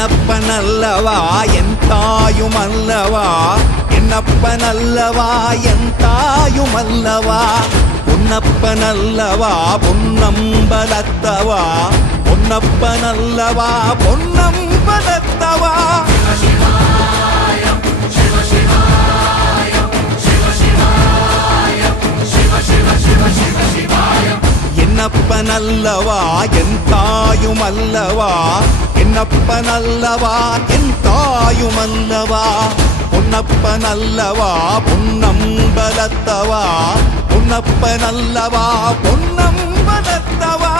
என்னப்பனல்லவா என் தாயுமல்லவா, என்னப்பனல்லவா என் தாயுமல்லவா, பொன்னப்பனல்லவா பொன்னம்பலத்தவா, பொன்னப்பனல்லவா பொன்னம்பலத்தவா. என்னப்பனல்லவா என் தாயுமல்லவா, என்னப்பனல்லவா என் தாயுமல்லவா, பொன்னப்பனல்லவா பொன்னம்பலத்தவா, பொன்னப்பனல்லவா பொன்னம்பலத்தவா.